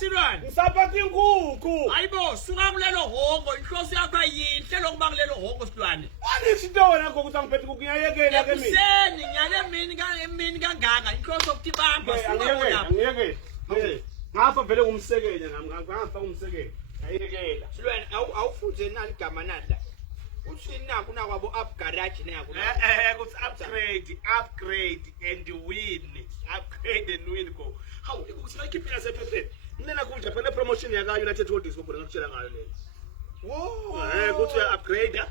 Silwane. Ngisaphatha inkukhu. Hayibo, suka kulelo hongo, inhloso yakho ayinhle lokuba kulelo hongo Silwane. Angithi into wena gogo usangiphethe ukuyayekela ke mina. Ekuseni nyale emini kangaka, inhloso ukuthi bamba suka lapha. Angiyekela. Ngafa vele ngumsekenya nami, ngafa umsekenya. Ayekela. Silwane awufuze nali igama nala. Uthini naku nakwabo up garage naku. Kuthi upgrade and win. Upgrade and win go. Hawu, ukuthi bayikhipha sephepheni. Mina kunje phela promotion yaka United Holdings ngokho ngakutshela ngayo le. Wo. Kuthi upgrade.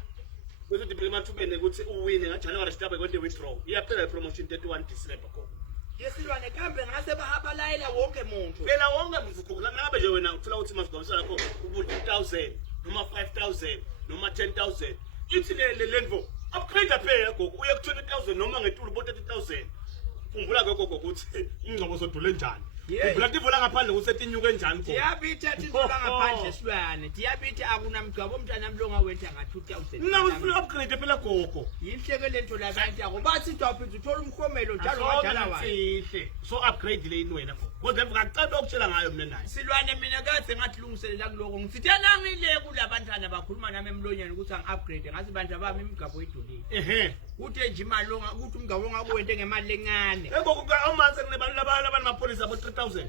Kuthi dibheke mathubene ukuthi uwine ngaJanuary start kwente withdraw. Iyaphela promotion 31 December go. Yesilwane kambe ngase bahaba layela wonke umuntu. Phela wonke mvuko ngabe nje wena uthola ukuthi masigabisa lapho ubu 2000 noma 5000 noma 10000. Ithi le ndvo upgrade phela gogo uye ku 20000 noma ngetulu bo 30000. Khumbula ke gogo ukuthi ingcobo zodule njani. Khumbula tivula ngaphandle kusetinyuke njani gogo. Diyabithi athizula ngaphandle Silwane. Diyabithi akunamgcabo umntana mlonga wetha nga 2000. Mina ufuna upgrade phela gogo. Yinhleke lento labantu yako bathi dawuphi uthola umkhomelo njalo ngadala wayo. So upgrade le ini wena gogo. Kodwa emva ngacela ukutshela ngayo mina naye. Silwane mina kade ngathi lungiselela kuloko ngithi nangiile kulabantwana bakhuluma nami emlonyeni ukuthi angi-upgrade ngathi bantu abami imigabo edolile. Uthe nje imali longa ukuthi umgabo ongakuwente ngemali lencane. Gogo amanzi kunebantu labantu mapolisa abo 3000.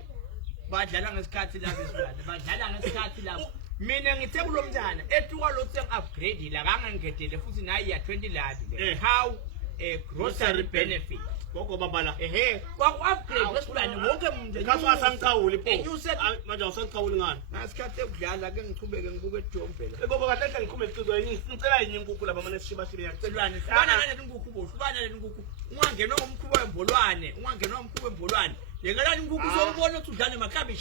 Badlala ngesikhathi lapho Silwane badlala ngesikhathi lapho. Mina ngithe kulomntana etuka lo tse upgrade la kangangedele futhi nayi ya 20 ladi how grocery benefit. Gogo babala. Kwaku-upgrade wesilwane wonke umuntu. Khathi wasangichawuli pho. Manje awusangichawuli ngani? Ngasikhathi ekudlala ke ngichubeke ngibuke eJombela. Gogo kahle hle ngiqhume isizwe ngicela inye inkukhu lapha manje sishiba shibe Silwane sibana nale inkukhu bo sibana nale inkukhu. Ungangenwa umkhubo wembolwane, ungangenwa umkhubo wembolwane. Yekela inkukhu sokubona ukuthi udlane makhabi.